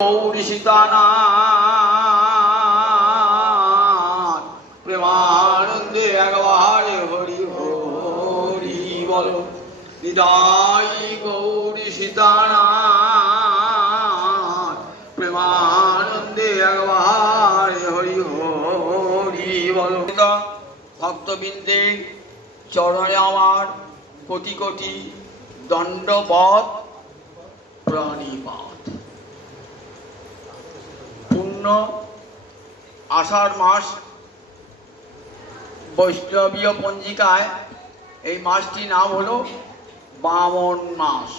গৌরী সীতানাথ প্রেমানন্দে একবারে হরি হরি বল। নিতাই গৌরী সীতানাথ প্রেমানন্দে একবারে হরি হরি বল। ভক্তবৃন্দে চরণে আমার কোটি কোটি দণ্ডবৎ প্রণিপাত। পূর্ণ আষাঢ় মাস, বৈষ্ণবীয় পঞ্জিকায় এই মাসটির নাম হলো বামন মাস।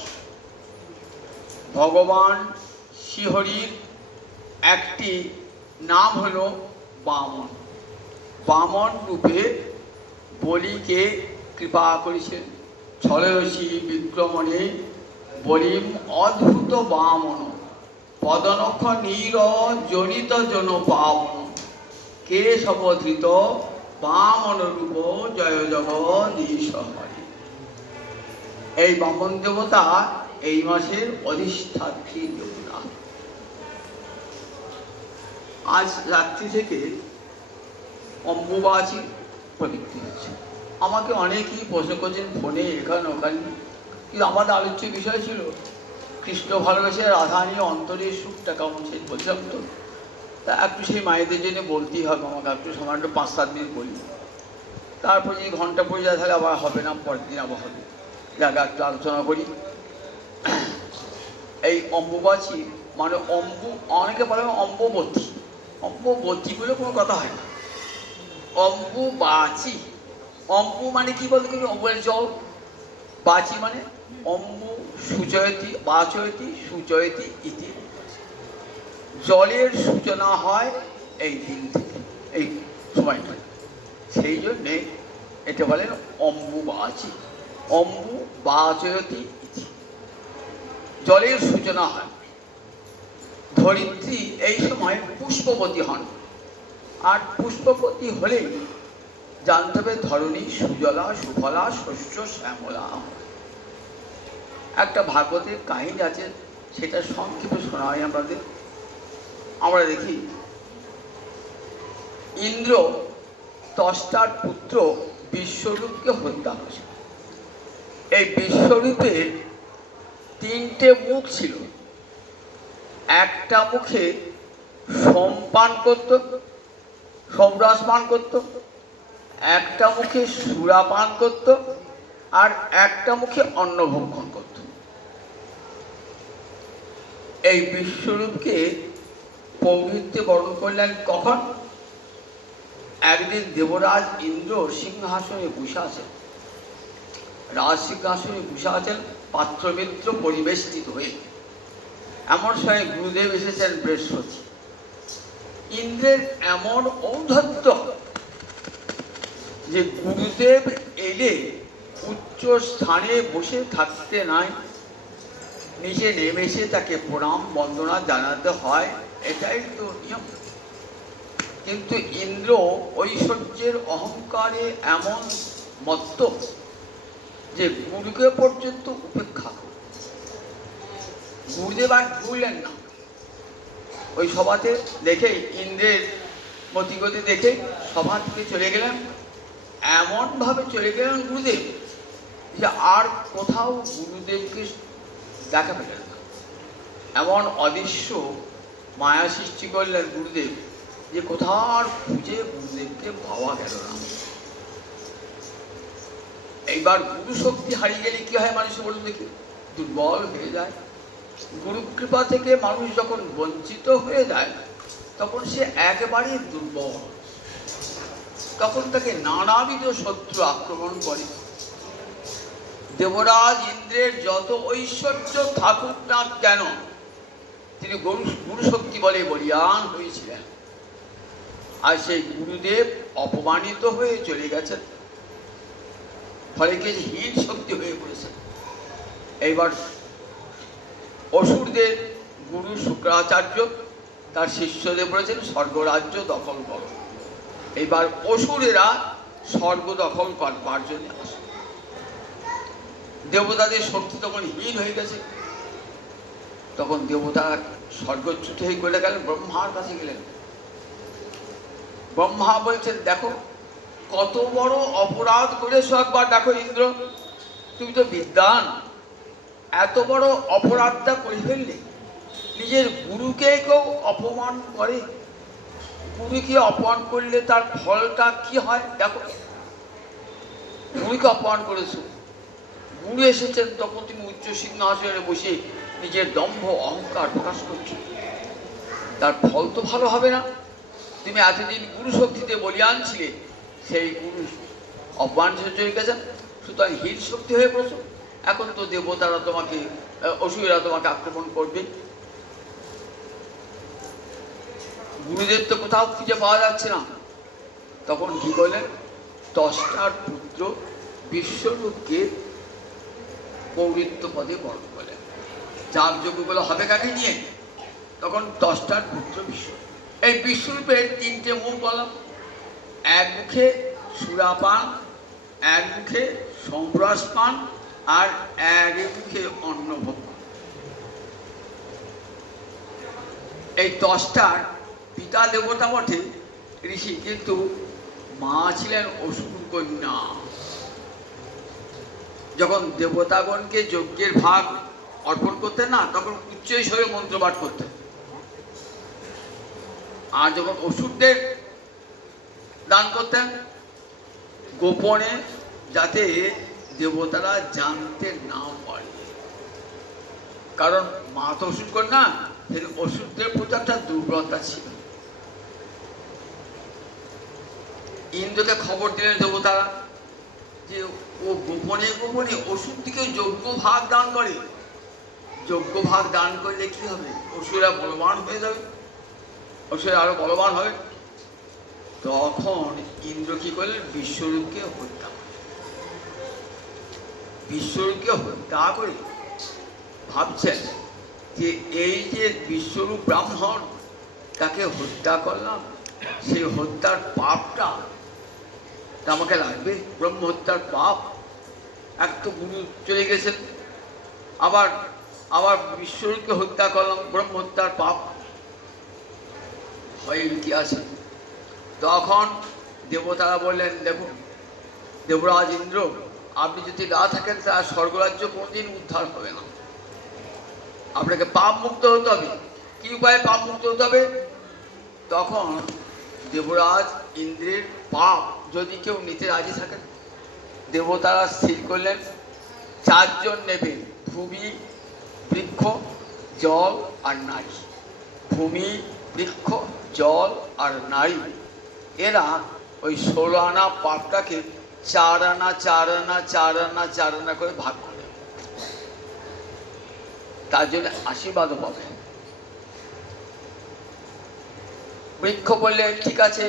ভগবান শ্রীহরির একটি নাম হলো বামন। বামন রূপে বলিকে কৃপা করেছেন। ছলয়সী বিক্রমণে বলিম অদ্ভুত বামন, পদনক্ষ নীর জনিত জন পাবন, কে শপথিত বামন রূপ জয় জগদীশ হরি। এই বামন দেবতা এই মাসের অধিষ্ঠাত্রী দেবতা। আজ রাত্রি থেকে অম্বুবাচী প্রবৃত্তি হচ্ছে। আমাকে অনেকেই প্রশ্ন করছেন ফোনে, এখানে ওখানে, কিন্তু আমাদের আলোচ্য বিষয় ছিল কৃষ্ণ ভালোবেসে রাধা নিয়ে অন্তরের সুখটা কেমন, সেই বলছিলাম তো। তা একটু সেই মায়েদের জন্য বলতেই হবে আমাকে, একটু সময় একটু 5-7 মিনিট বলি। তারপর যদি ঘন্টা পড়ে যায় তাহলে আবার হবে না, পরের দিন আবার হবে। জায়গা একটু আলোচনা করি। এই অম্বুবাচী মানে অনেকে বলে অম্বুবতী। অম্বুবতী বলে কোনো কথা হয় না, অম্বুবাচী। অম্বু মানে কি বলতে গেলে অম্বুর জল, বাচী মানে অম্বু সূচয়তি, বাচয়তি সূচয়তি ইতি। জলের সূচনা হয় এই দিন থেকে, এই সময়টা। সেই জন্যে এটা বলেন অম্বুবাচী, অম্বু বাচয়তি ইতি, জলের সূচনা হয়। ধরিত্রী এই সময় পুষ্পবতী হন, আর পুষ্পবতী হলেই জানতে হবে ধরণী সুজলা সুফলা শস্য শ্যামলা। একটা ভাগবতের কাহিনী আছে, সেটা সংক্ষেপে শোনা হয় আমাদের। আমরা দেখি ইন্দ্র ত্বষ্টার পুত্র বিশ্বরূপকে হত্যা করেছে। এই বিশ্বরূপের 3টে মুখ ছিল। একটা মুখে সোমপান করত, সোমরস পান করত, একটা মুখে সুরাপান করত, আর একটা মুখে অন্ন ভক্ষণ করত। এই বিশ্বরূপকে পৌরহিত্যে বরণ করলেন কখন? একদিন দেবরাজ ইন্দ্র সিংহাসনে বসে আছেন, রাজ সিংহাসনে বসে আছেন পাত্রমিত্র পরিবেষ্টিত হয়ে। এমন সময় গুরুদেব এসেছেন বৃহস্পতি। ইন্দ্রের এমন ঔদ্ধত্য যে গুরুদেব এলে উচ্চ স্থানে বসে থাকতে নাই, নিচে নেমে এসে তাকে প্রণাম বন্দনা জানাতে হয়, এটাই তো নিয়ম। কিন্তু ইন্দ্র ঐশ্বর্যের অহংকারে এমন মত্ত যে গুরুকে পর্যন্ত উপেক্ষা। গুরুদেব আর ভুললেন না। ওই সভাতে দেখে ইন্দ্রের মতিগতি দেখে সভা থেকে চলে গেলেন। এমনভাবে চলে গেলেন গুরুদেব যে আর কোথাও গুরুদেবকে দেখা পেলেন না। এমন অদৃশ্য মায়া সৃষ্টি করলেন গুরুদেব যে কোথাও আর খুঁজে গুরুদেবকে পাওয়া গেল না। এইবার গুরু শক্তি হারিয়ে গেলে কি হয় মানুষ বলুন দেখি? দুর্বল হয়ে যায়। গুরু কৃপা থেকে মানুষ যখন বঞ্চিত হয়ে যায় তখন সে একেবারে দুর্বল। তখন তাকে নানাবিধ শত্রু আক্রমণ করে। দেবরাজ ইন্দ্রের যত ঐশ্বর্য থাকুক না কেন, তিনি গুরু শক্তি বলে বলিয়ান হয়েছিলেন। আর সেই গুরুদেব অপমানিত হয়ে চলে গেছেন, ফলে কিছু হীন শক্তি হয়ে পড়েছেন। এইবার অসুরদের গুরু শুক্রাচার্য তার শিষ্যদের বলেছেন স্বর্গরাজ্য দখল করো। এইবার অসুরেরা স্বর্গ দখল করবার জন্য আসে। দেবতাদের শক্তি তখন হীন হয়ে গেছে। তখন দেবতা স্বর্গচ্যুত হয়ে গেলে গেলেন, ব্রহ্মার কাছে গেলেন। ব্রহ্মা বলছেন, দেখো কত বড় অপরাধ করেছো, একবার দেখো ইন্দ্র, তুমি তো বিদ্বান, এত বড় অপরাধটা করে ফেললে। নিজের গুরুকে কেউ অপমান করে, গুরুকে অপমান করলে তার ফলটা কি হয় দেখো। গুরুকে অপমান করেছো, গুরু এসেছেন, তখন তুমি উচ্চ সিংহাসনে বসে নিজের দম্ভ অহংকার প্রকাশ করছো, তার ফল তো ভালো হবে না। তুমি এতদিন গুরু শক্তিতে বলিয়ান ছিলে, সেই গুরু অপমান চলে গেছেন, সুতরাং হীন শক্তি হয়ে পড়েছো। এখন তো দেবতারা তোমাকে, অসুরেরা তোমাকে আক্রমণ করবে। গুরুদেব তো কোথাও খুঁজে পাওয়া যাচ্ছে না। তখন কি করলেন, ত্বষ্টার পুত্র বিশ্বরূপকে পৌরিত্য পদে বরণ করলেন। যাগযজ্ঞগুলো হবে কাকে নিয়ে? তখন ত্বষ্টার পুত্র বিশ্ব। এই বিশ্বরূপের তিনটে মুখ বললাম, এক মুখে সুরাপান, এক মুখে সম্প্রস পান, আর এক মুখে অন্নভোগ। এই ত্বষ্টার পিতা দেবতা বটে ঋষি, কিন্তু মা ছিলেন অসুর কন্যা। যখন দেবতাগণকে যজ্ঞের ভাগ অর্পণ করতেন না, তখন উচ্চ স্বরে মন্ত্রপাঠ করতেন। আর যখন অসুরদের দান করতেন, গোপনে, যাতে দেবতারা জানতে না পারে। কারণ মা তো অসুর কন্যা, অসুরদের প্রতি একটা দুর্বলতা ছিল। ইন্দ্রকে খবর দিলেন দেবতারা যে ও গোপনে গোপনে অসুর দিকে যজ্ঞ ভাগ দান করে। যজ্ঞ ভাগ দান করলে কি হবে? অসুরা বলবান হয়ে যাবে, অসুরা আরো বলবান হবে। তখন ইন্দ্র কি করলেন, বিশ্বরূপকে হত্যা করে। বিশ্বরূপকে হত্যা করে ভাবছেন যে এই যে বিশ্বরূপ ব্রাহ্মণ, তাকে হত্যা করলাম, সেই হত্যার পাপটা আমাকে লাগবে, ব্রহ্ম হত্যার পাপ। এক তো গুরু চলে গেছেন, আবার আবার বিশ্বরূপকে হত্যা করলাম, ব্রহ্ম হত্যার পাপ হয় কি আছে? তখন দেবতারা বললেন, দেখুন দেবরাজ ইন্দ্র, আপনি যদি না থাকেন তার স্বর্গরাজ্য কোনোদিন উদ্ধার হবে না। আপনাকে পাপ মুক্ত হতে হবে। কি উপায়ে পাপ মুক্ত হতে হবে? তখন দেবরাজ ইন্দ্রের পাপ যদি কেউ নিতে রাজি থাকেন, দেবতারা স্থির করলেন চারজন নেবে, ভূমি, বৃক্ষ, জল আর নারী। ভূমি, বৃক্ষ, জল আর নারী, এরা ওই 16 আনা পাপটাকে 4 আনা 4 আনা 4 আনা 4 আনা করে ভাগ করে, তার জন্য আশীর্বাদও পাবে। বৃক্ষ বললে, ঠিক আছে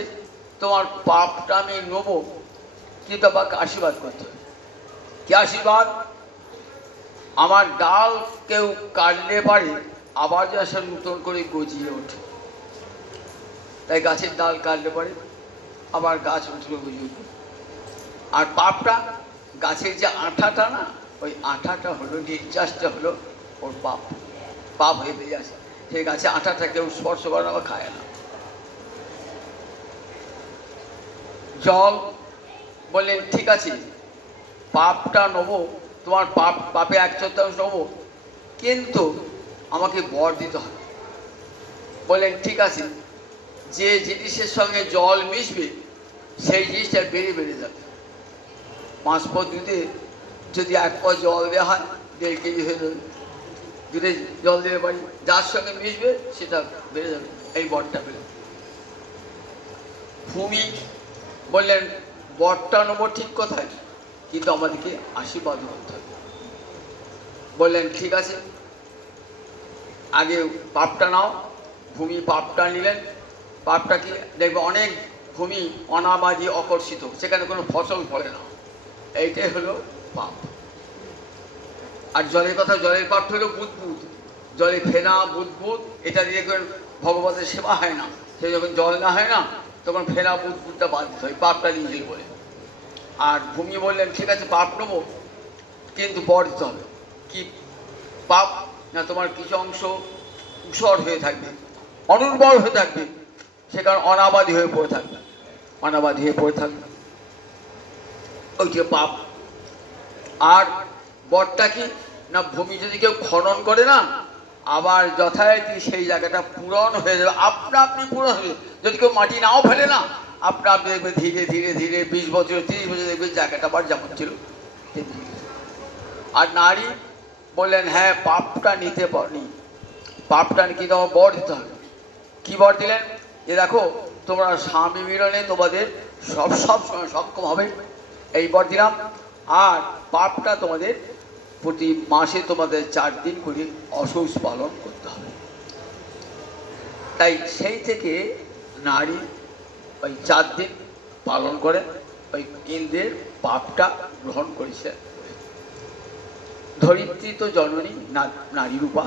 তোমার পাপটা আমি নেব, কিন্তু আমাকে আশীর্বাদ করতে হবে। কি আশীর্বাদ? আমার ডাল কেউ কাটলে পারে আবার যেন সে নতুন করে গজিয়ে ওঠে। তাই গাছের ডাল কাটলে পারে আবার গাছ নতুন করে গজিয়ে ওঠে। আর পাপটা, গাছের যে আঠাটা না, ওই আঠাটা হলো, নির্যাসটা হলো ওর পাপ। পাপ হয়ে বেরিয়ে আসে। সেই গাছে আঠাটা কেউ স্পর্শ করে না বা খায় না। জল বললেন, ঠিক আছে পাপটা নেবো, তোমার পাপে 1/4 নেবো, কিন্তু আমাকে বর দিতে হবে। বললেন, ঠিক আছে, যে জিনিসের সঙ্গে জল মিশবে সেই জিনিসটা বেড়ে বেড়ে যাবে। 5 পদ দুধে যদি 1 পদ জল দেওয়া হয় 1.5 কেজি হয়ে যাবে। দুধে জল দিতে পারি, যার সঙ্গে মিশবে সেটা বেড়ে যাবে, এই বরটা বেড়ে। ভূমি বললেন, বরটা নেবো ঠিক কথায়, কিন্তু আমাদেরকে আশীর্বাদ করতে হবে। বললেন, ঠিক আছে আগে পাপটা নাও। ভূমি পাপটা নিলেন। পাপটা কি দেখবে, অনেক ভূমি অনাবাদি, অকর্ষিত, সেখানে কোনো ফসল ফলে না, এইটাই হলো পাপ। আর জলের কথা, জলের পাপ হলো বুদবুদ, জলে ফেনা বুদবুদ, এটা দিয়ে ভগবতের সেবা হয় না। সে যখন জল না হয় না, তখন ফেনা বুদবুদটা বাদ দিতে হয়, পাপটা নিয়ে বলে। আর ভূমি বললেন, ঠিক আছে পাপ নেবো, কিন্তু বর দিতে হবে। কি পাপ না, তোমার কিছু অংশ ঊষর হয়ে থাকবে, অনুর্বর হয়ে থাকবে, সেখানে অনাবাদী হয়ে পড়ে থাকবে, অনাবাদী হয়ে পড়ে থাকবে, ওইটা পাপ। আর বরটা কি না, ভূমি যদি কেউ খনন করে না, আবার যথারীতি সেই জায়গাটা পূরণ হয়ে যাবে, আপনা আপনি পূরণ হয়ে যাবে। যদি কেউ মাটি নাও ফেলে না, আপনা আপনি দেখবে ধীরে ধীরে ধীরে 20 বছর 30 বছর দেখবে জায়গাটা আবার যেমন ছিল। আর নারী বললেন হ্যাঁ পাপটা নিতে পারি, পাপটা কি তোমার বর দিতে হবে। কি বর দিলেন? যে দেখো তোমরা স্বামী মিলনে তোমাদের সব সময় সক্ষম হবে, এই বর দিলাম। আর পাপটা তোমাদের প্রতি মাসে তোমাদের 4 দিন করে অসৌচ পালন করতে হবে। তাই সেই থেকে নারী ওই 4 দিন পালন করে ওই ইন্দ্রের পাপটা গ্রহণ করেছে। ধরিত্রী তো জননী, নারী রূপা,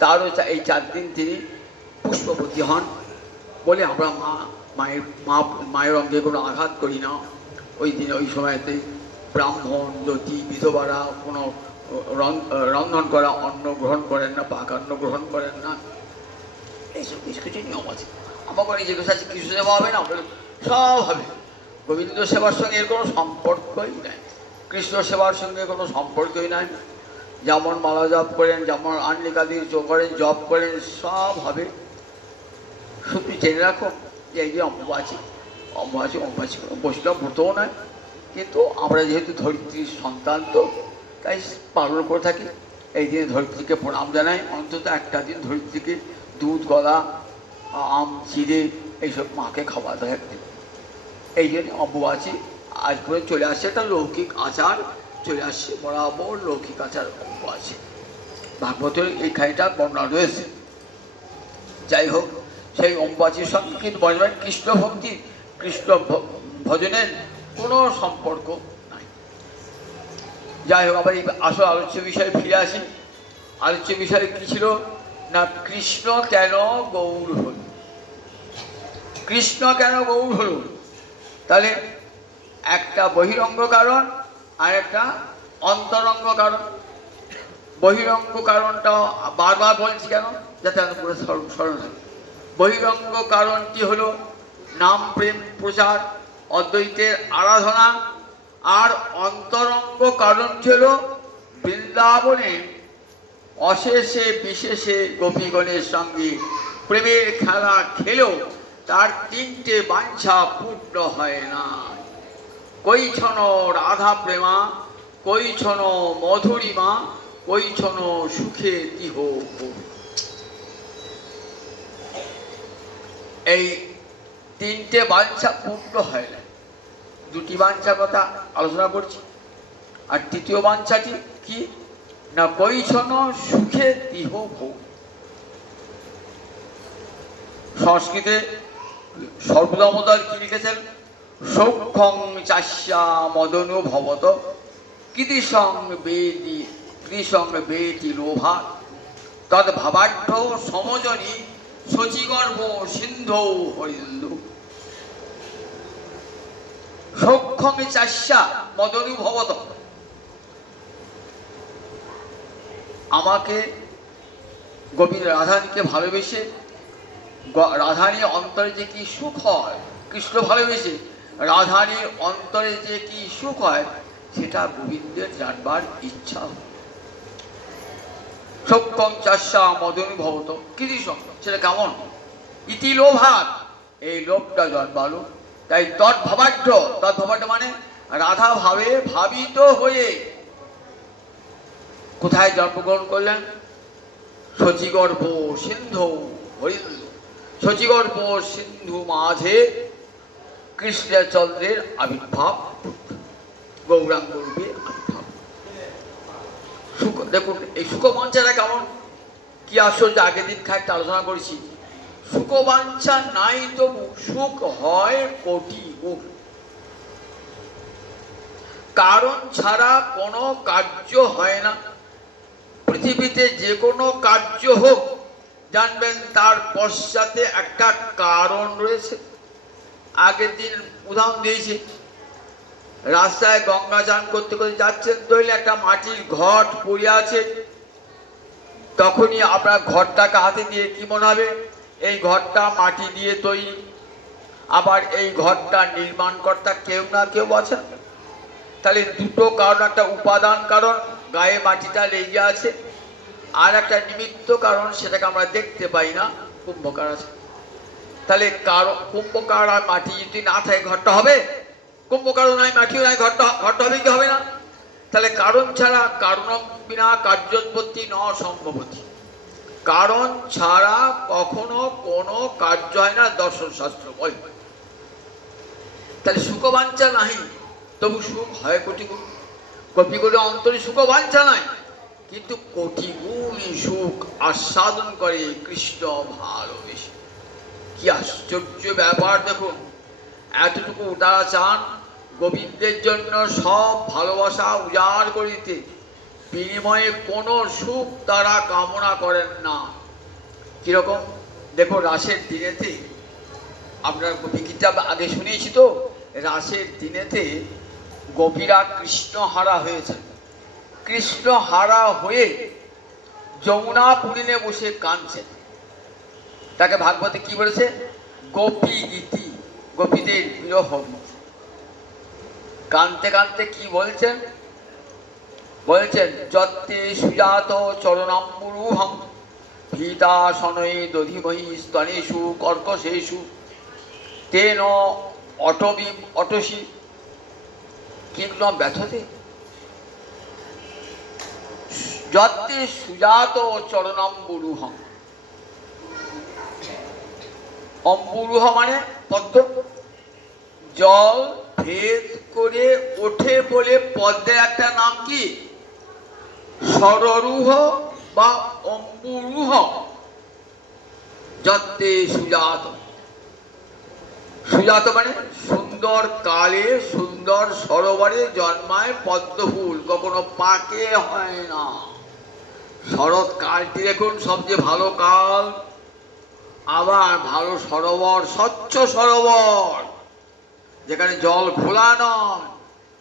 তারও এই 4 দিন তিনি পুষ্পবতী হন বলে আমরা মায়ের অঙ্গে কোনো আঘাত করি না। ওই দিনে ওই সময়তে ব্রাহ্মণ জ্যোতি বিধবারা কোনো রন্ধন করা অন্ন গ্রহণ করেন না, পাকান্ন গ্রহণ করেন না, এইসব কিছু কিছু নিয়ম আছে। আমাকে এই জিজ্ঞাসা আছে কৃষ্ণ সেবা হবে না, সব হবে। গোবিন্দ সেবার সঙ্গে এর কোনো সম্পর্কই নাই, কৃষ্ণ সেবার সঙ্গে কোনো সম্পর্কই নাই। যেমন মালা জপ করেন, যেমন আনলিকাদি করেন, জপ করেন, সব হবে। শুধু জেনে রাখো এই যে অম্বুবাচী কোনো বৈষ্ণব ব্রতও নয়, কিন্তু আমরা যেহেতু ধরিত্রীর সন্তান তো তাই পালন করে থাকি। এই দিনে ধরিত্রীকে প্রণাম জানাই, অন্তত একটা দিন ধরিত্রীকে দুধ গলা আম চিড়ে এইসব মাকে খাওয়াতে হয় একদিন। এই জন্য অম্বুবাচী আজ করে চলে আসছে, একটা লৌকিক আচার চলে আসছে, বরাবর লৌকিক আচার অম্বুবাচী। ভাগবতের এইখানটা বর্ণনা রয়েছে। যাই হোক, সেই অম্বুবাচীর সঙ্গে কিন্তু বলবেন কৃষ্ণ ভক্তি কৃষ্ণ ভজনের কোনো সম্পর্ক নাই। যাই হোক, আবার এই আসল আলোচ্য বিষয়ে ফিরে আসি। আলোচ্য বিষয় কি ছিল না, কৃষ্ণ কেন গৌর হল। কৃষ্ণ কেন গৌর হল? তাহলে একটা বহিরঙ্গ কারণ আর একটা অন্তরঙ্গ কারণ। বহিরঙ্গ কারণটা বারবার বলছি কেন, যাতে আমি পুরো স্মরণ হয়। বহিরঙ্গ কারণটি হলো নাম প্রেম প্রচার, অদ্বৈতের আরাধনা। আর অন্তরঙ্গ কারণটি হলো বৃন্দাবনে অশেষে বিশেষে গোপীগণের সঙ্গে প্রেমের খেলা খেলেও তার 3টে বাঞ্ছা পূর্ণ হয় না। কৈছন রাধা প্রেমা, কৈছন মধুরিমা, কৈছন সুখে তিহ। এই 3টে বাঞ্ছা পূর্ণ হয় না। 2টি বাঞ্ছা কথা আলোচনা করছি, আর তৃতীয় বাঞ্ছাটি কি না, কৈছন সুখে তিহ ভোগ। সংস্কৃতে সর্বদামোদর কি লিখেছেন, সৌখ্যং চাস্যা মদনু ভবত কৃতিসং বেদি লোভা তদ ভাবাঢ্য সমজনী শচীগর্ভ সিন্ধৌ হরিন্দু। সৌখ্যং চাস্যা মদনু ভবত, আমাকে গোবিন্দ রাধানীকে ভালোবেসে, রাধানীর অন্তরে যে কি সুখ হয়, কৃষ্ণ ভালোবেসে রাধানীর অন্তরে যে কি সুখ হয়, সেটা গোবিন্দের জানবার ইচ্ছা। সৌখ্যং চাস্যা মদনু ভবত কৃতিসং, সেটা কেমন? ইতি লোভাত, এই লোভটা জন্মালো। তাই তদ্ভবাঢ্য, তদ্ভবাঢ্য মানে রাধা ভাবে ভাবিত হয়ে কোথায় জন্মগ্রহণ করলেন? শচীগর্ভ সিন্ধু হরিন্দু। শচীগর্ভ সিন্ধু মাঝে কৃষ্ণচন্দ্রের আবির্ভাব, গৌরাঙ্গ রূপে আবির্ভাব। সুখ দেখুন, এই সুখবাঞ্ছাটা কেমন, কি আশ্চর্য! আগের দিন খানিকটা আলোচনা করেছি। সুখবাঞ্ছা নাই তবু সুখ হয় কোটি গুণ। কারণ ছাড়া কোনো কার্য হয় না। পৃথিবীতে যে কোনো কার্য হোক, জানবেন তার পশ্চাতে একটা কারণ রয়েছে। আগের দিন উদাহরণ দিয়েছি, রাস্তায় গঙ্গা চান করতে করতে যাচ্ছেন, ধরলে একটা মাটির ঘট পড়ে আছে, তখনই আপনার ঘরটাকে হাতে দিয়ে কি মনে হবে, এই ঘরটা মাটি দিয়ে তৈরি, আবার এই ঘরটা নির্মাণ কর্তা কেউ না কেউ আছে। তাহলে দুটো কারণ, একটা উপাদান কারণ গায়ে মাটিটা লেগে আছে, আর একটা নিমিত্ত কারণ সেটাকে আমরা দেখতে পাই না, কুম্ভকার আছে। তাহলে কারণ কুম্ভকার আর মাটি যদি না থাকে ঘরটা হবে? কুম্ভকারও নাই মাটিও নাই, ঘরটা হবে কি হবে না? তাহলে কারণ ছাড়া কারণ বিনা কার্যোৎপত্তি ন সম্ভবতি। কারণ ছাড়া কখনো কোনো কার্য হয় না, দর্শন শাস্ত্র বলে। তাহলে সুখবাঞ্ছা নাই, তবু সুখ হয় কোটি গুণ। কপি করে অন্তরে সুখবাঞ্ছা নাই, কিন্তু কোটি গুণ সুখ আস্বাদন করে কৃষ্ণ ভালোবেসে। কি আশ্চর্য ব্যাপার দেখুন, এতটুকু তারা চান গোবিন্দের জন্য সব ভালোবাসা উজাড় করিতে, বিনিময়ে কোনো সুখ তারা কামনা করেন না। কিরকম দেখো, রাসের দিনেতে, আপনার গোপীগীতা আগে শুনিয়েছি তো, রাসের দিনেতে গোপীরা কৃষ্ণহারা হয়েছে। কৃষ্ণহারা হয়ে যমুনা পুরিনে বসে কাঁদছেন। তাকে ভাগবতে কি বলেছে? গোপী গীতি, গোপীদের বিরহ। কাঁদতে কাঁদতে কি বলছেন? বলছেন যত্তে সুজাত চরণাম্বুরুহং ভীতা শনৈ দধিমহি স্তনেষু কর্কশেষু তেন অটসি কিংবা ব্যথতে। যত্তে সুজাত চরণাম্বুরুহং, অম্বুরুহ মানে পদ্ম, জল ভেদ করে ওঠে বলে পদ্মের একটা নাম কি? সররুহ বা অম্বুরুহ। যত্তে সুজাত, সুজাত মানে সুন্দর কালে সুন্দর সরোবরে জন্মায় পদ্ম ফুল, কখনো পাকে হয় না। শরৎকালটি দেখুন সবচেয়ে ভালো কাল, আবার ভালো সরোবর, স্বচ্ছ সরোবর যেখানে জল ঘোলা নয়,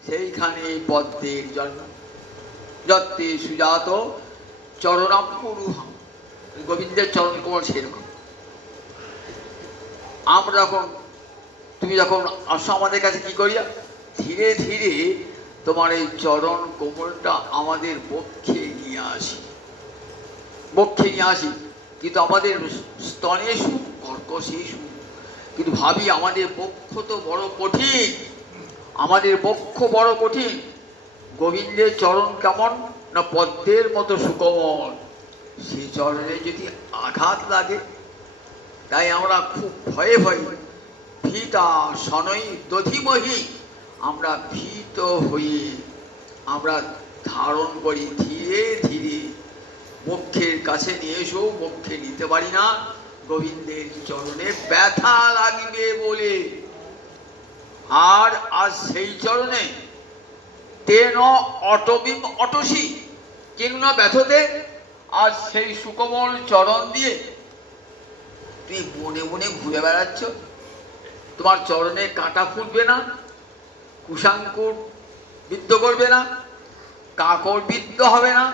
সেইখানে পদ্মের জন্ম। যত্তে সুজাত চরণাম্বুরুহং, গোবিন্দের চরণ কোমল সেরকম। আমরা যখন, তুমি যখন আসো আমাদের কাছে, কি করি? ধীরে ধীরে তোমার এই চরণ কোমলটা আমাদের বক্ষে নিয়ে আসি, বক্ষে নিয়ে আসি। কিন্তু আমাদের স্তনেষু কর্কশেষু, কিন্তু ভাবি আমাদের বক্ষ তো বড় কঠিন, আমাদের বক্ষ বড় কঠিন। গোবিন্দের চরণ কেমন না পদ্মের মতো সুকোমল, সেই চরণে যদি আঘাত লাগে, তাই আমরা খুব ভয়ে ভয়ে ভীতা শনৈ দধিমহি, আমরা ভীত হয়ে আমরা ধারণ করি ধীরে ধীরে। বক্ষের কাছে নিয়ে এসো, বক্ষে নিতে পারি না, গোবিন্দের চরণে ব্যথা লাগবে বলে। আর আজ সেই চরণে তেন অটবিম অটসি কিংবা ব্যথতে, আজ সেই সুকোমল চরণ দিয়ে তুমি বনে বনে ঘুরে বেড়াচ্ছ। তোমার চরণে কাঁটা ফুটবে না, কুশাঙ্কুর বিদ্ধ করবে না, কাকড় বিদ্ধ হবে না,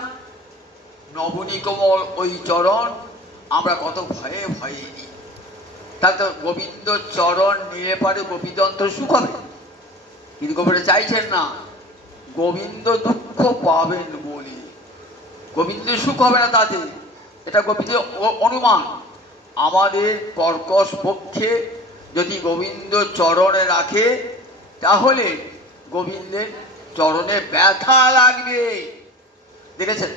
নবনী কোমল ওই চরণ আমরা কত ভয়ে ভয়ে নিই। তাহলে তো গোবিন্দ চরণ নিয়ে পারে গোপীতন্ত্র সুখ হবে, কিন্তু গোবিন্দ চাইছেন না। গোবিন্দ দুঃখ পাবেন বলে গোবিন্দ সুখ হবে না তাতে, এটা গোবিন্দের অনুমান। আমাদের কর্কশ পক্ষে যদি গোবিন্দ চরণে রাখে, তাহলে গোবিন্দের চরণে ব্যথা লাগবে। দেখেছেন,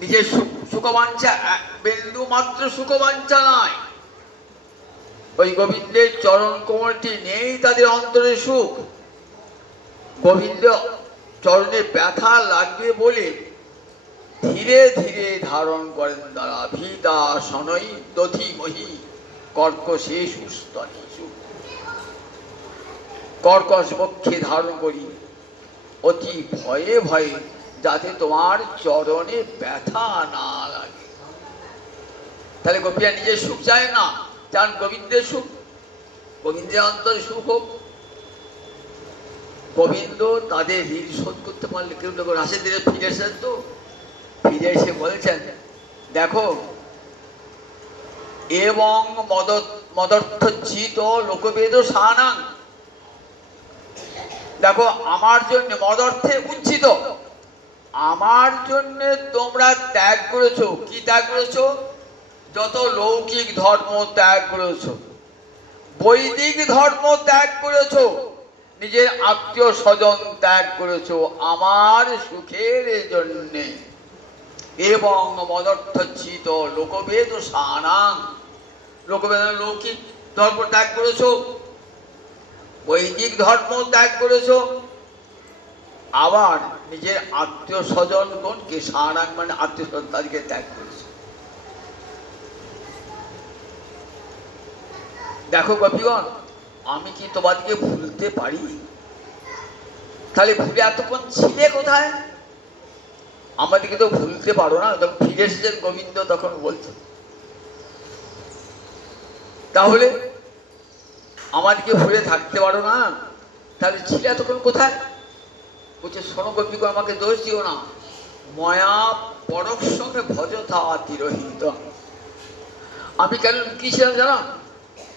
নিজের সুখবাঞ্ছা বিন্দু মাত্র সুখবাঞ্ছা নয়, ওই গোবিন্দের চরণ কোমলটি নেই তাদের অন্তরে সুখ। গোবিন্দ চরণে ব্যথা লাগবে বলে ধীরে ধীরে ধারণ করেন তারা। ভীতা শনৈ দধিমহি কর্কশেষু স্তনেষু, কর্কশ পক্ষে ধারণ করি অতি ভয়ে ভয়ে, যাতে তোমার চরণে ব্যথা না লাগে। তাহলে গোপীরা নিজের সুখ চায় না, চান গোবিন্দের সুখ, গোবিন্দের অন্তরে সুখ হোক। গোবিন্দ তাদের ঋণ শোধ করতে পারলে, কেউ রাসের দিনে ফিরে এসেছেন তো, ফিরে এসে বলছেন দেখো, এবং মদর্থজিত লোকবেদ সানাং, দেখো আমার জন্য মদর্থে উচ্ছিত, আমার জন্য তোমরা ত্যাগ করেছো। কি ত্যাগ করেছো? যত লৌকিক ধর্ম ত্যাগ করেছো, বৈদিক ধর্ম ত্যাগ করেছো, নিজের আত্মীয় স্বজন ত্যাগ করেছো আমার সুখের জন্যে। এবং মদর্থজিত লোকবেদ সানাং, লোকবেদ লৌকিক ধর্ম ত্যাগ করেছো, বৈদিক ধর্ম ত্যাগ করেছো, আবার নিজের আত্মীয় স্বজনগণকে সানাং মানে আত্মীয় স্বজন তাদেরকে ত্যাগ করেছো। দেখো গোপীগণ, আমি কি তোমাদেরকে ভুলতে পারি? তাহলে ভুলে এতক্ষণ ছিলে কোথায়? আমাদেরকে তো ভুলতে পারো না। যখন ফিরে এসেছেন গোবিন্দ তখন বলছে, তাহলে আমাদেরকে ভুলে থাকতে পারো না, তাহলে ছিলে এতক্ষণ কোথায়? বলছে, শোনো গোপীগণ, আমাকে দোষ দিও না। ময়া পরক সঙ্গে ভজতা তিরোহিত। আমি কেন লুকিয়েছিলাম জানো?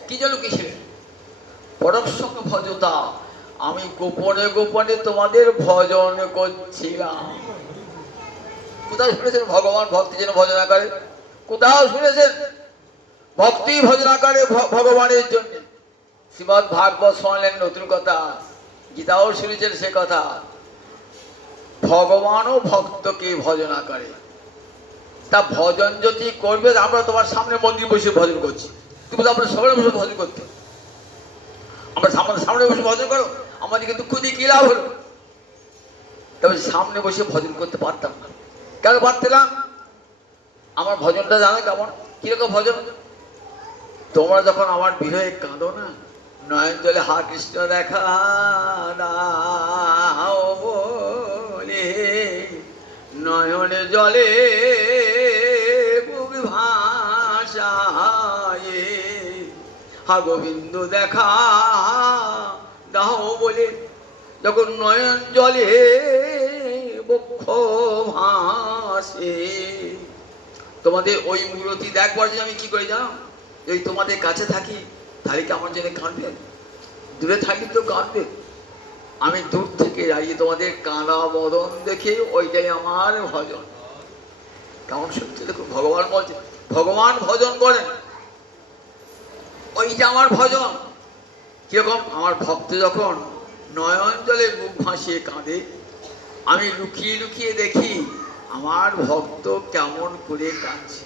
কি যেন লুকিয়েছিলেন? পরক সঙ্গে ভজতা, আমি গোপনে গোপনে তোমাদের ভজন করছিলাম। কোথায় শুনেছেন ভগবান ভক্তি যেন ভজনা করে? কোথাও শুনেছেন ভক্তি ভজনা করে ভগবানের জন্য? শ্রীমৎ ভাগবত শুনলেন নতুন কথা, গীতাও শুনেছেন সে কথা। ভগবানও ভক্তকে ভজনা করে। তা ভজন যদি করবে, আমরা তোমার সামনে মন্দির বসে ভজন করছি, তুমি তো আমরা সামনে বসে ভজন করতে, আমরা সামনে বসে ভজন করো, আমাদেরকে দুঃখ দিয়ে কি লাভ হলো? তবে সামনে বসে ভজন করতে পারতাম না। কেন পারতাম? আমার ভজনটা জানো কেমন? কিরকম ভজন? তোমরা যখন আমার বিরহে কাঁদো না, নয়ন জলে হা কৃষ্ণ দেখা দাও বলে, নয়নে জলে বুক ভাসায়ে, হা গোবিন্দ দেখা দাও বলে, যখন নয়ন জলে বক্ষ ভাসে, তোমাদের ওই মূরতি দেখবার যে আমি কি করি জানো? এই তোমাদের কাছে থাকি, তাহলে কি আমার জন্য কাঁদবে? দূরে থাকি তো কাঁদবে। আমি দূর থেকে দাঁড়িয়ে তোমাদের কাঁদা বদন দেখে ওইটাই আমার ভজন। কেমন শুনছে দেখো, ভগবান বলছে, ভগবান ভজন করেন, ওইটা আমার ভজন। কিরকম? আমার ভক্ত যখন নয়ন জলে মুখ ভাসিয়ে কাঁদে, আমি লুকিয়ে লুকিয়ে দেখি আমার ভক্ত কেমন করে কাঁদছে।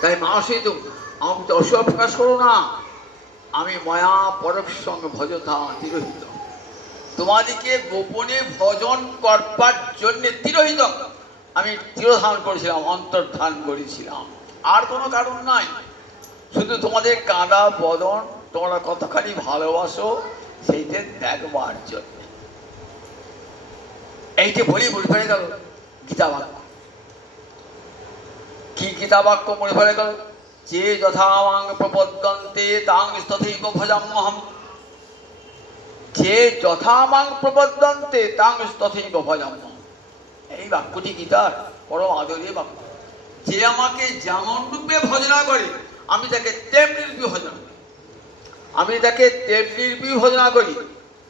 তাই মানুষই তো আমাকে অসুখ প্রকাশ করো না, আমি ময়া পরক সঙ্গে ভজতা তিরোহিত, তোমাদেরকে গোপনে ভজন করবার জন্য তিরোহিত আমি তিরোধান করেছিলাম, অন্তর্ধান করেছিলাম, আর কোনো কারণ নাই। শুধু তোমাদের কাঁদা বদন তোমরা কতখানি ভালোবাসো সেইটা দেখবার জন্য। এইটা বলি মনে পড়ে গেল গীতা বাক্য। কি গীতা বাক্য মনে পড়ে গেল? যে যথামাং প্রপদ্যন্তে তাং তথৈব ভজাম্যহম। যে যথামাং প্রপদ্যন্তে তাং তথৈব ভজাম্যহম, এই বাক্যটি গীতার পরম আদরীয় বাক্য। যে আমাকে যেমন রূপে ভজনা করে আমি তাকে তেমনি রূপে ভজনা করি, আমি তাকে তেমনি রূপে ভজনা করি।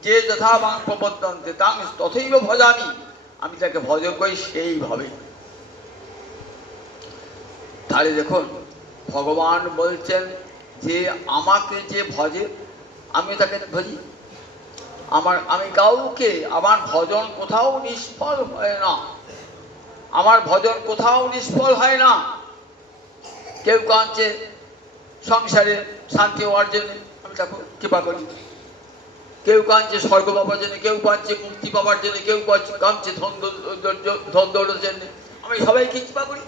যে যথামাং প্রপদ্যন্তে তাং তথৈব ভজামি, আমি তাকে ভজন করি সেইভাবে। তাহলে দেখুন ভগবান বলছেন যে আমাকে যে ভজে আমি তাকে ভজি। আমি কাউকে, আমার ভজন কোথাও নিষ্ফল হয় না, আমার ভজন কোথাও নিষ্ফল হয় না। কেউ কাঁদছে সংসারে শান্তি হওয়ার জন্য, আমি তাকে কৃপা করি। কেউ কাঁদছে স্বর্গ পাবার জন্য, কেউ কাঁদছে মুক্তি পাবার জন্য, কেউ কাঁদছে ধন দৌড়ের জন্য, আমি সবাইকে কৃপা করি।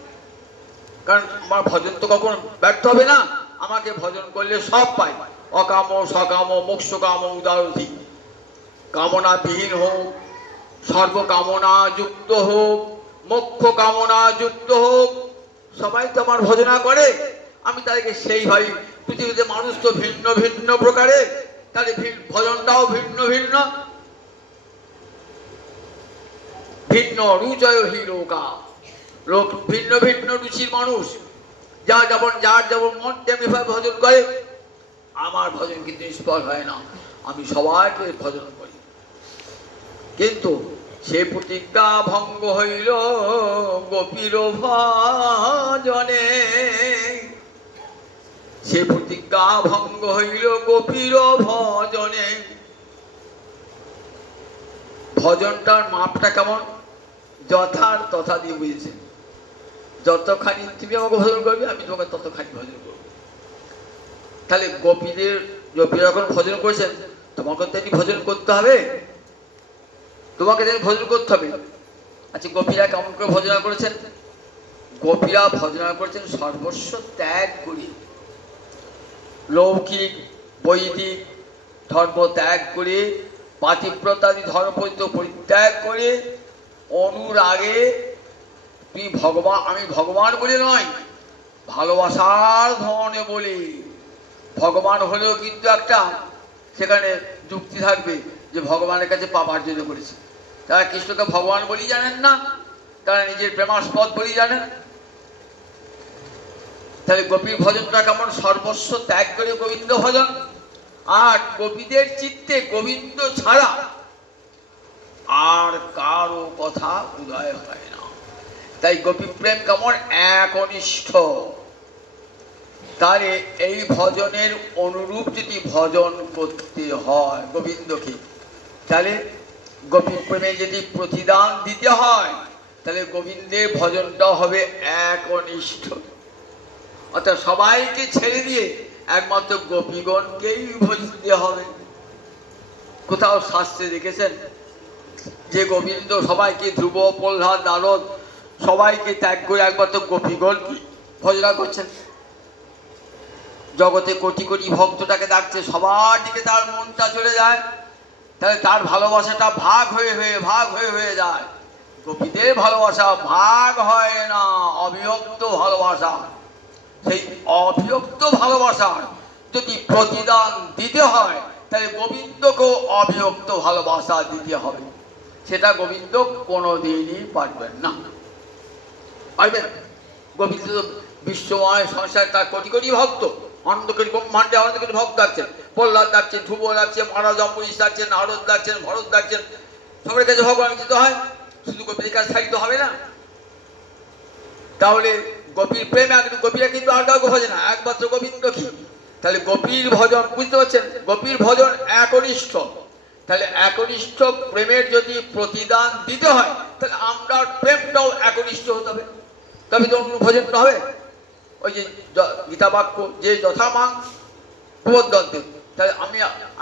কারণ আমার ভজন তো কখনো ব্যর্থ হবে না, আমাকে ভজন করলে সব পাই। অকাম সকাম মোক্ষ কাম উদারধি, কামনা বিহীন হোক, সর্বকামনা যুক্ত হোক, মোক্ষ কামনা যুক্ত হোক, সবাই তো আমার ভজনা করে। আমি তাদেরকে সেইভাবে, পৃথিবীতে মানুষ তো ভিন্ন ভিন্ন প্রকারে, তাহলে ভজনটাও ভিন্ন ভিন্ন। ভিন্ন রুচয় হি লোকা, লোক ভিন্ন ভিন্ন রুচির মানুষ, যার যেমন মন তেমনি ভাবে ভজন করে। আমার ভজন কিন্তু নিষ্ফল হয় না, আমি সবাইকে ভজন করি। কিন্তু সে প্রতিজ্ঞা ভঙ্গ হইল গোপীর ভজনে, সে প্রতিজ্ঞা ভঙ্গ হইল গোপীর ভজনে। ভজনটার মাপটা কেমন? যথার তথা দিয়ে বুঝেছেন। যতখানি তুমি আমাকে ভজন করবে, আমি তোমাকে ততখানি ভজন করবো। তাহলে গোপীরা যখন ভজন করেছেন, তোমাকে তেমনি ভজন করতে হবে, তোমাকে তেমনি ভজন করতে হবে। আচ্ছা, গোপীরা কেমন করে ভজনা করেছেন? গোপীরা ভজনা করেছেন সর্বস্ব ত্যাগ করি, লৌকিক বৈদিক ধর্ম ত্যাগ করে, পাতিব্রতাদি ধর্ম পরিত্যাগ করে, অনুরাগে আমি ভগবান বলে নয়, ভালোবাসার ধরনে বলি। ভগবান হলেও কিন্তু একটা সেখানে যুক্তি থাকবে যে ভগবানের কাছে পাপার জন্য করেছে। তারা কৃষ্ণকে ভগবান বলি জানেন না, তারা নিজের প্রেমাস্পদ বলি জানেন। তাহলে গোপীর ভজনটা কেমন? সর্বস্ব ত্যাগ করে গোবিন্দ ভজন। আর গোপীদের চিত্তে গোবিন্দ ছাড়া আর কারো কথা উদয় হয় না। তাই গোপী প্রেম কেমন? একনিষ্ঠ। তাহলে এই ভজনের অনুরূপ যদি ভজন করতে হয় গোবিন্দকে, তাহলে গোপী প্রেমে যদি প্রতিদান দিতে হয়, তাহলে গোবিন্দের ভজনটা হবে একনিষ্ঠ। অর্থাৎ সবাইকে ছেড়ে দিয়ে একমাত্র গোপীগণকেই ভজিতে হবে। কোথাও শাস্ত্রে দেখেছেন যে গোবিন্দ সবাইকে, ধ্রুব, প্রহ্লাদ, নারদ সবাইকে ত্যাগ করে একমাত্র গোপীগণ ভজনা করছেন? জগতে কোটি কোটি ভক্তটাকে ডাকছে, সবার দিকে তার মনটা চলে যায়, তাহলে তার ভালোবাসাটা ভাগ হয়ে যায়। গোপীদের ভালোবাসা ভাগ হয় না, অবিভক্ত ভালোবাসা। সেই অবিভক্ত ভালোবাসার যদি প্রতিদান দিতে হয়, তাহলে গোবিন্দকেও অবিভক্ত ভালোবাসা দিতে হবে। সেটা গোবিন্দ কোনোদিনই পারবেন না। পারবেন? গোবিন্দ বিশ্বময় সংসার, তার কোটি কোটি ভক্ত, অনন্তকোটি ব্রহ্মাণ্ডে অনন্তকোটি ভক্ত ডাকছেন। প্রহ্লাদ ডাকছেন, ধ্রুব ডাকছেন, মহারাজ অম্বরীশ ডাকছেন, নারদ ডাকছেন, ভরত ডাকছেন। সবার কাছে ভগবান যেতে হয়, শুধু গোপীর কাছে থাকতে হবে না। তাহলে গোপীর প্রেম, গোপীরা কিন্তু আর কাউকে ভজে না, একমাত্র গোবিন্দ কি। তাহলে গোপীর ভজন, বুঝতে পারছেন, গোপীর ভজন একনিষ্ঠ। তাহলে একনিষ্ঠ প্রেমের যদি প্রতিদান দিতে হয়, তাহলে আমরা প্রেমটাও একনিষ্ঠ হতে হবে, তবে তো ভজনটা হবে। ওই যে গীতা বাক্য, যে যথামাং প্রবর্ধন্তে, তাহলে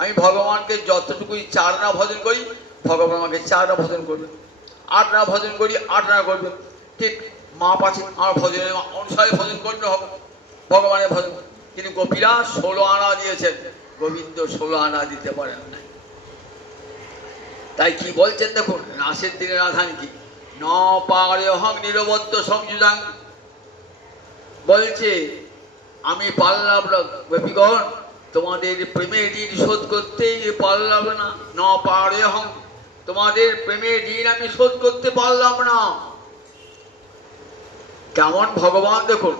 আমি ভগবানকে যতটুকুই 4 আনা ভজন করি, ভগবান আমাকে 4 আনা ভজন করবে। 8 আনা ভজন করি, 8 আনা করবে। ঠিক মাপ আছে, আমার ভজনের অনুসারে ভজন করতে হবে ভগবানের ভজন। কিন্তু গোপীরা 16 আনা দিয়েছেন, গোবিন্দ 16 আনা দিতে পারেন না। তাই কি বলছেন দেখুন, রাসের দিনে রাধান কি ন পারে অহং নিরবদ্ধ সংযুজাং, বলছে আমি পারলাম না গোপীগণ, তোমাদের প্রেমের ঋণ শোধ করতেই পারলাম না। ন পারে অহং, তোমাদের প্রেমের ঋণ আমি শোধ করতে পারলাম না। কেমন ভগবান দেখুন,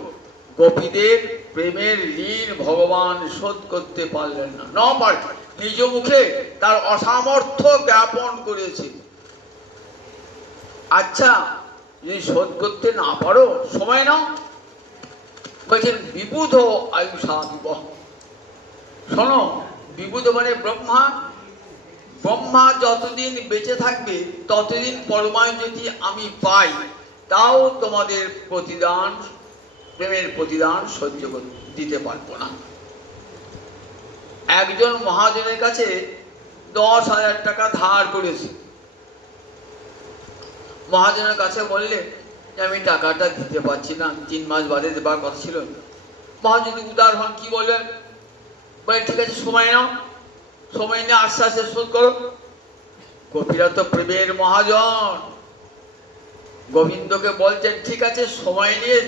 গোপীদের প্রেমের ঋণ ভগবান শোধ করতে পারলেন না। ন পারে, নিজ মুখে তার অসামর্থ্য জ্ঞাপন করেছে। আচ্ছা, যদি শোধ করতে না পারো, সময় নাও। বলছেন বিবুধ আয়ুষা বিবহ। শোনো, বিবুধ মানে ব্রহ্মা। ব্রহ্মা যতদিন বেঁচে থাকবে, ততদিন পরমায়ু যদি আমি পাই, তাও তোমাদের প্রতিদান, প্রেমের প্রতিদান সহ্য দিতে পারবো না। একজন মহাজনের কাছে 10,000 টাকা ধার করেছি। মহাজনের কাছে বললে যে আমি টাকাটা দিতে পারছি না, 3 মাস বাদে দেবার কথা ছিল। মহাজন উদার হন, কি বলবেন? বলে ঠিক আছে, সময় নাও, সময় নিয়ে আস্তে আস্তে শোধ করো। গোপীরা তো প্রেমের মহাজন, গোবিন্দকে বলছেন ঠিক আছে, সময় নিয়ে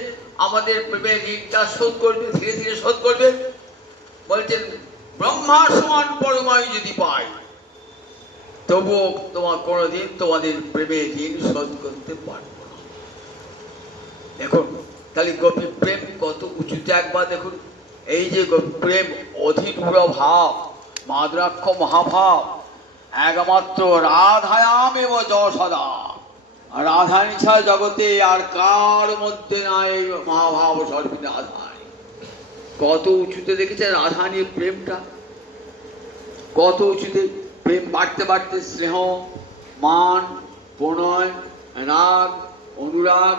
আমাদের প্রেমের ঋণটা শোধ করবে, ধীরে ধীরে শোধ করবে। বলছেন ব্রহ্মার সমান পরমায়ু যদি পাই, তবুও কোনোদিন তোমাদের প্রেমের ঋণ শোধ করতে পারবো না। দেখুন তাহলে গোপী প্রেম কত উঁচুতে একবার দেখুন। এই যে গোপী প্রেম অধিরূঢ় ভাব, মাদ্রাক্ষ মহাভাব, একমাত্র রাধায়াম এব যশোদা। রাধানী ছাড়া জগতে আর কার মধ্যে নাই মহাভাব সর্বী রাধানী। কত উঁচুতে দেখেছেন রাধানীর প্রেমটা, কত উঁচুতে। প্রেম বাড়তে বাড়তে স্নেহ, মান, প্রণয়, রাগ, অনুরাগ,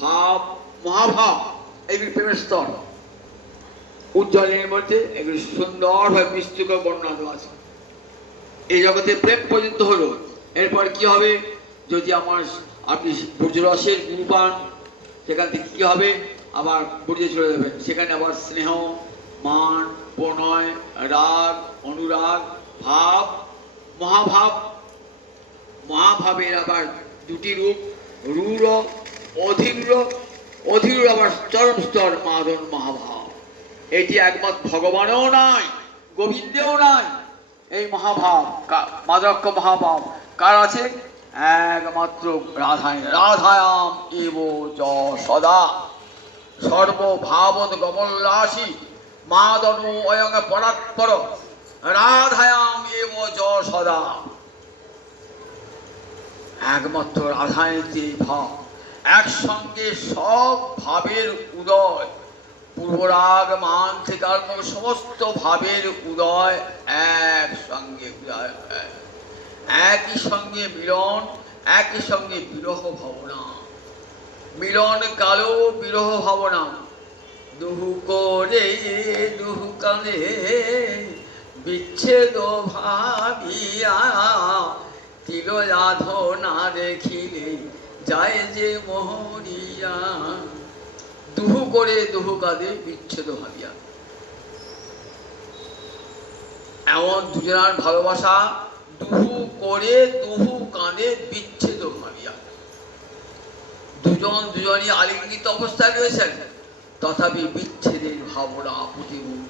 ভাব, মহাভাব, এগুলি প্রেমের স্তর। উজ্জ্বলের মধ্যে এগুলি সুন্দরভাবে বিস্তৃত বর্ণনা দেওয়া আছে। এই জগতে প্রেম পর্যন্ত হলো, এরপর কি হবে? যদি আমার আপনি ব্রজরসের গুরু পান, সেখান থেকে কি হবে? আবার ব্রজে চলে যাবেন, সেখানে আবার স্নেহ, মান, প্রণয়, রাগ, অনুরাগ, ভাব, মহাভাব। মহাভাবের আবার দুটি রূপ, রূঢ়, অধীর। অধীর আবার চরম স্তর মাদন মহাভাব। এটি একমাত্র ভগবানেও নাই, গোবিন্দেও নাই। এই মহাভাব মাদক্য মহাভাব কার আছে? একমাত্র রাধায়। রাধায়াম এব যশোদা সর্বভাবত গমল্লাসী মাদন অয়ং পরাৎপর রাধায়াম এব যশোদা। একমাত্র রাধায়তে ভাব, একসঙ্গে সব ভাবের উদয়, পূর্বরাগ মান থেকে আরম্ভ সমস্ত ভাবের উদয় একসঙ্গে, একই সঙ্গে মিলন, একই সঙ্গে বিরহ ভাবনা। মিলন কালো বিরহ ভাবনা, দুহু করে দুহু কালে বিচ্ছেদ ভাবিয়া তিলয়াধ না দেখিলে যায় যে মোহরিয়া। দুহু করে দুহু কাঁদে বিচ্ছেদ ভাবিয়া। এমন দুজনার ভালোবাসা, দুহু করে দুহু কাঁদে বিচ্ছেদ ভাবিয়া। দুজন দুজনই আলিঙ্গিত অবস্থায় রয়েছেন, তথাপি বিচ্ছেদের ভাবনা প্রতিমূল।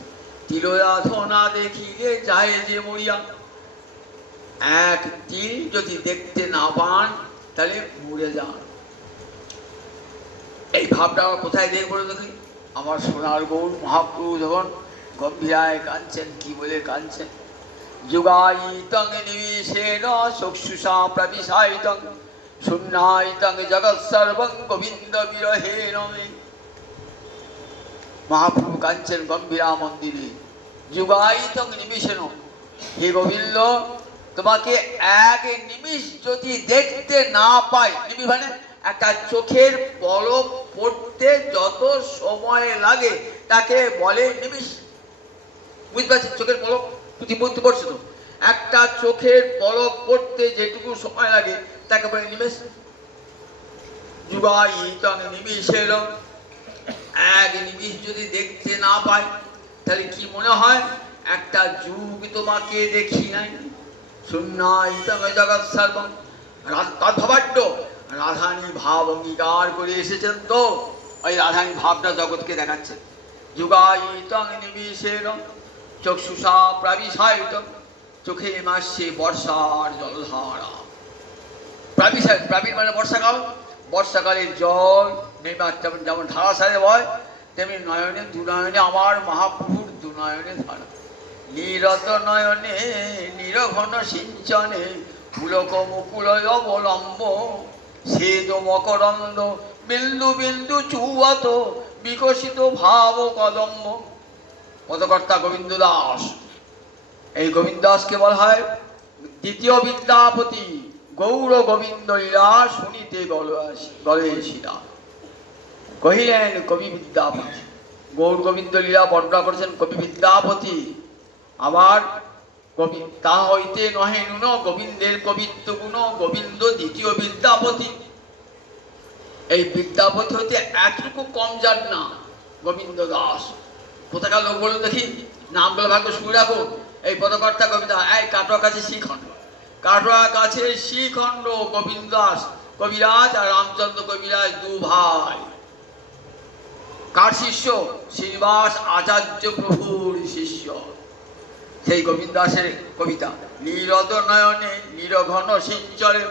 তিলয়াধ না দেখিলে যায় যে মরিয়া। এক তিল যদি দেখতে না পান তাহলে মরে যান। এই ভাবটা কোথায় দেখবো দেখি? আমার সোনার গৌর মহাপ্রভু যখন গম্ভীরায় কাঁদছেন, কি বলে কাঁদছেন? যুগায়িতং নিমিষেণ চক্ষুষা প্রবিশায়িতং শূন্যায়িতং জগৎ সর্বং গোবিন্দ বিরহেণ। মহাপ্রভু কাঁদছেন গম্ভীরা মন্দিরে। যুগায়িতং নিমিষেণ, হে গোবিন্দ, তোমাকে এক নিমিষ যদি দেখতে না পাই, নিমিষ মানে একটা চোখের পলক পড়তে যত সময় লাগে তাকে বলে নিমিষ। বুঝতে পারছেন? চোখের পলক প্রতিমূর্তি পড়ছে তো, একটা চোখের পলক পড়তে যেটুকু সময় লাগে তাকে বলে নিমিষ। যুগায়িতং নিমিষেণ, এক নিমিষ যদি দেখতে না পাই তাহলে কি মনে হয়? একটা যুগ তোমাকে দেখি নাই। শূন্যায়িতং জগৎ সর্বং। তদ্ভাবাঢ্য রাধানী ভাব অঙ্গীকার করে এসেছেন, তো ওই রাধানী ভাবটা জগৎকে দেখাচ্ছে। যুগায়িতং নিমিষেণ চক্ষুষা প্রাবিশায়িতং, চোখে মাসে বর্ষার জলধারা। প্রাবিশায়িত, প্রাবীণ মানে বর্ষাকাল। বর্ষাকালের জল নির্মাণ যেমন যেমন ধারাসারে হয়, তেমনি নয়নে দুনয়নে আমার মহাপ্রভুর দুনয়নে ধারা। নীরদ নয়নে নিরঘন সিঞ্চনে পুলক মুকুল অবলম্ব শ্বেত মকরন্দ বিন্দু বিন্দু চুয়াত বিকশিত ভাব কদম্ব। পদকর্তা গোবিন্দ দাস। এই গোবিন্দ দাসকে বলা হয় দ্বিতীয় বিদ্যাপতি। গৌর গোবিন্দ লীলা শুনিতে গলেছিলা, কহিলেন কবি বিদ্যাপতি। গৌর গোবিন্দ লীলা বর্ণনা করেছেন কবি বিদ্যাপতি। আবার কবি তা হইতে নহে নুন গোবিন্দের কবিত্ব গুণ, গোবিন্দ দ্বিতীয় বিদ্যাপতি। এই বিদ্যাপতি হইতে এতটুকু কম যান না গোবিন্দ দাস। কোথাকার লোক বলুন দেখি, নামগুলো ভাগ্য শুনে রাখুন। এই পদকর্তা গোবিন্দ, এই কাটোয়া কাছে শ্রীখণ্ড, কাটোয়া কাছে শ্রীখণ্ড গোবিন্দ দাস কবিরাজ আর রামচন্দ্র কবিরাজ দু ভাই। কার শিষ্য? শ্রীনিবাস আচার্য প্রভুর শিষ্য। সেই গোবিন্দ দাসের কবিতা। নীরদ নয়নে নিরঘন সিঞ্চরে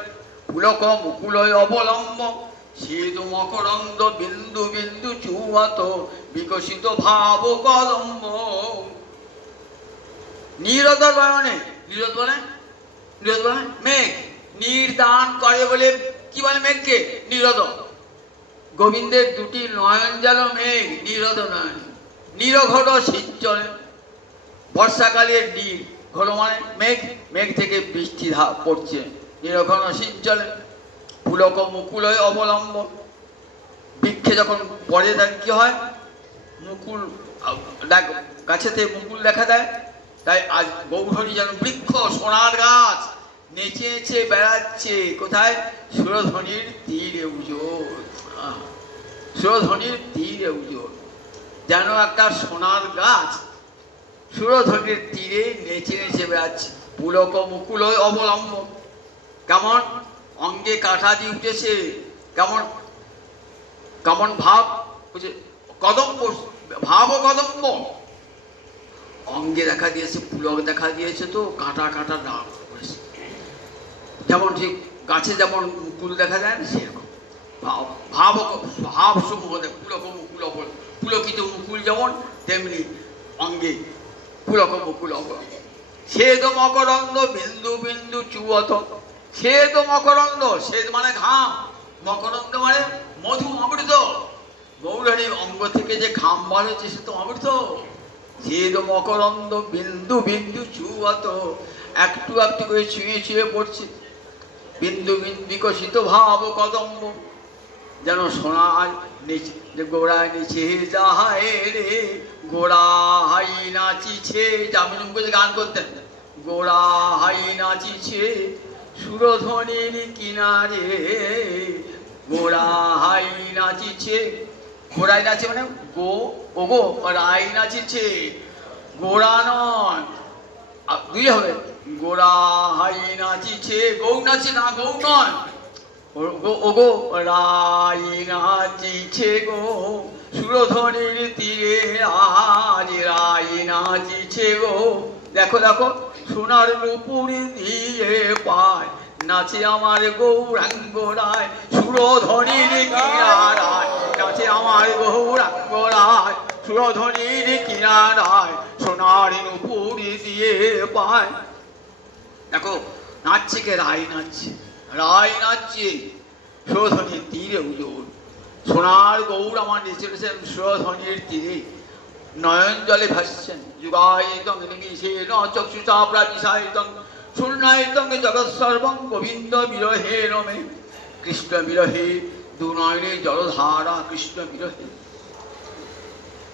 পুলক মুকুল অবলম্ব শ্বেত মকরন্দ বিন্দু বিন্দু চুয়াত বিকশিত ভাব কদম্ব। নীরদ বয়নে, নীরদ বনে, নীরদ বনে মেঘ, নির্দান করে বলে কি বলে মেঘকে? নীরদ। গোবিন্দের দুটি নয়ন যেন মেঘ, নীরদ নয়ন। নীরঘট সিঞ্চনে, বর্ষাকালের নীর, ঘন মানে মেঘ, মেঘ থেকে বৃষ্টি পড়ছে, নীরঘন সিঞ্চনে। পুলক মুকুলয় অবলম্ব, বৃক্ষে যখন পড়ে দেয় কি হয়? মুকুল, গাছেতে মুকুল দেখা দেয়। তাই আজ গৌরহরি যেন বৃক্ষ, সোনার গাছ নেচে নেচে বেড়াচ্ছে। কোথায়? সুরধ্বনির তীরে উজোর, সুরধ্বনির তীরে উজোর। যেন একটা সোনার গাছ সুরধ্বনির তীরে নেচে নেচে বেড়াচ্ছে। পুলক মুকুল অবলম্ব, কেমন অঙ্গে কাঁটা দিয়ে উঠেছে, কেমন কেমন ভাব, কদম্ব ভাব ও কদম্ব অঙ্গে দেখা দিয়েছে, পুলক দেখা দিয়েছে, তো কাঁটা কাঁটা দাগ করেছে। যেমন ঠিক গাছে যেমন মুকুল দেখা যায় না, সেরকম ভাব ভাব সমূহ পুলক মুকুল, পুলকিত মুকুল যেমন, তেমনি অঙ্গে পুলক মুকুল অবলম্ব। শ্বেত মকরন্দ বিন্দু বিন্দু চুয়ত। শ্বেত মকরন্দ, শ্বেত মানে ঘাম, মকরন্দ মানে মধু, অমৃত। গৌরহরির অঙ্গ থেকে যে ঘাম বার হয়েছে সে তো অমৃত। শ্বেত মকরন্দ বিন্দু বিন্দু চুয়ত, একটু একটু করে ছুঁয়ে ছুঁয়ে পড়ছে। বিন্দু বিন্দু বিকশিত ভাব কদম্ব, যেন সোনায় নিচে, গোড়ায় নিচে যাহায় রে, গোড়া হাই নাচিছে। জামিনুম করে গান করতেন, গোড়া হাই নাচিছে সুরধ্বনির কিনারে, গোড়া হাই নাচিছে। গোড়ায় নাচে মানে গো, ও গো রাই নাচিছে, গোড়া নয়, দুই হবে। গোড়া হাই নাচিছে, গৌ নাচে না, গৌ নয়, ও গো রাই নাচিছে গো সুরধ্বনির তীরে, আজ রাই নাচিছে গো। দেখো দেখো সোনার নুপুর দিয়ে পায় নাচে আমার গৌরাঙ্গ রায়, সুরধ্বনির কিনারায় নাচে আমার গৌরাঙ্গ রায়, সুরধ্বনির কিনারায় সোনার নুপুর দিয়ে পায়। দেখো নাচছে কে? রাই নাচছে, রাই নাচছে সুরধ্বনির তীরে উজোর। সোনার গৌর আমার নেচে চলেছেন সুরধ্বনির তীরে, নয়ন জলে ভাসছেন। যুগায়িতং নিমিষেণ চক্ষুষা প্রাবিশায়িতং শূন্যায়িতং জগৎ সর্বং গোবিন্দ বিরহে রমে। কৃষ্ণ বিরহে দু নয়নে জলধারা, কৃষ্ণ বিরহে।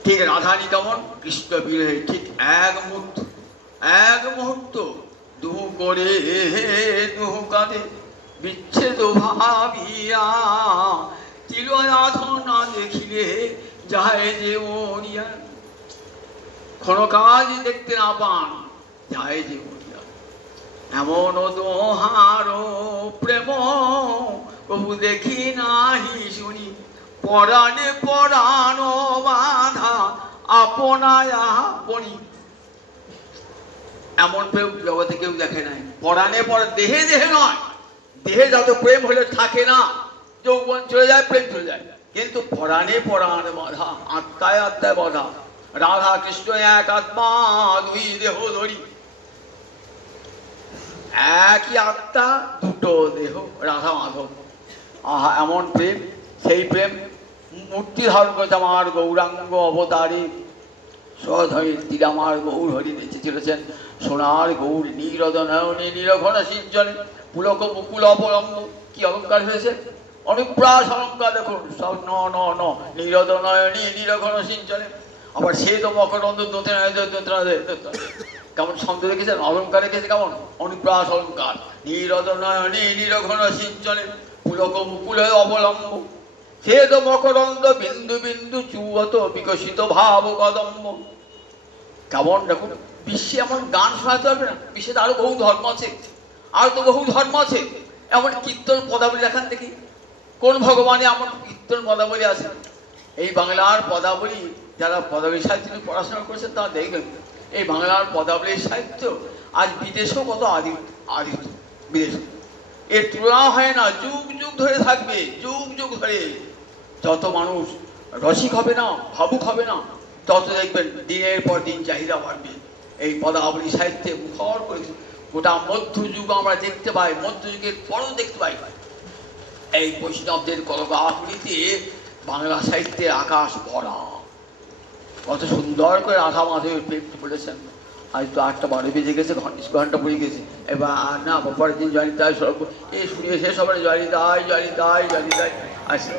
ঠিক রাধানি তেমন কৃষ্ণ বিরহে, ঠিক এক মুহূর্ত, এক মুহূর্ত দুহু করে দুহু কাঁদে বিচ্ছেদ ভাবিয়া, তিলরাধনা দেখিলে যায় যে মরিয়া। কোনো কাজ দেখতে না পান, যায় যে মরিয়া। এমন দোহার প্রেম প্রভু দেখি নাহি শুনি, পরাণে পরাণ বাধা আপনায় আপনি। এমন প্রেম জগতে কেউ দেখে নাই। পরাণে পরা, দেহে দেহে নয়, দেহে যত প্রেম হলে থাকে না, যৌবন চলে যায়, প্রেম চলে যায়, কিন্তু পরাণে পরাণ বাধা, আত্মায় আত্মায় বাধা। রাধা কৃষ্ণ এক আত্মা, দুই দেহ ধরি, একই আত্মা দুটো দেহ, রাধা মাধব। আহা এমন প্রেম, সেই প্রেম মূর্তি ধারণ করেছে আমার গৌরাঙ্গ অবতারে। সধরির তীরে আমার গৌর হরি নেচে চলেছেন, সোনার গৌর নীরদ নয়নে নীরঘন সিঞ্চনে, পুলক মুকুল অবলম্ব। কি অলঙ্কার হয়েছে? অনুপ্রাস অলঙ্কার দেখুন, সব ন ন ন, নীরদ নয়নে নীরঘন সিঞ্চনে। আবার সে তো মকরন্দ দোতে কেমন শব্দ রেখেছেন, অলঙ্কার রেখেছে কেমন? অনুপ্রাস অলঙ্কার। নীরদ নয়নে নীরঘন সিঞ্চনে, পুলক মুকুল অবলম্ব। সে তো মকরন্দ বিন্দু বিন্দু চুয়ত বিকশিত ভাব কদম্ব। কেমন দেখুন, বিশ্বে এমন গান শোনাতে পারবে না? বিশ্বে তো আরো বহু ধর্ম আছে, আরো তো বহু ধর্ম আছে। এমন কীর্তন পদাবলী দেখান দেখি, কোন ভগবানে এমন কীর্তন পদাবলী আছে? এই বাংলার পদাবলী, যারা পদাবলী সাহিত্য পড়াশোনা করেছেন তারা দেখবেন, এই বাংলার পদাবলীর সাহিত্য আজ বিদেশেও কত আদি বিদেশ। এর তুলনা হয় না, যুগ যুগ ধরে থাকবে, যুগ যুগ ধরে। যত মানুষ রসিক হবে না, ভাবুক হবে না, তত দেখবেন দিনের পর দিন চাহিদা বাড়বে। এই পদাবলী সাহিত্যে মুখর করে গোটা মধ্যযুগ আমরা দেখতে পাই, মধ্যযুগের পরও দেখতে পাই। এই বৈষ্ণবদের কলকাগুলিতে বাংলা সাহিত্যের আকাশ ভরা। কত সুন্দর করে রাধা মাধবের প্রেম বলেছেন। আজ তো 8টা 12 বেজে গেছে, ঘন্টা পড়ে গেছে। এবার আর না, পরের দিন জয়নিতায় সর্ব এ শুনিয়ে শেষ হবে, জয়নিতায় জয়নিতায় জয়নিতায় আসে।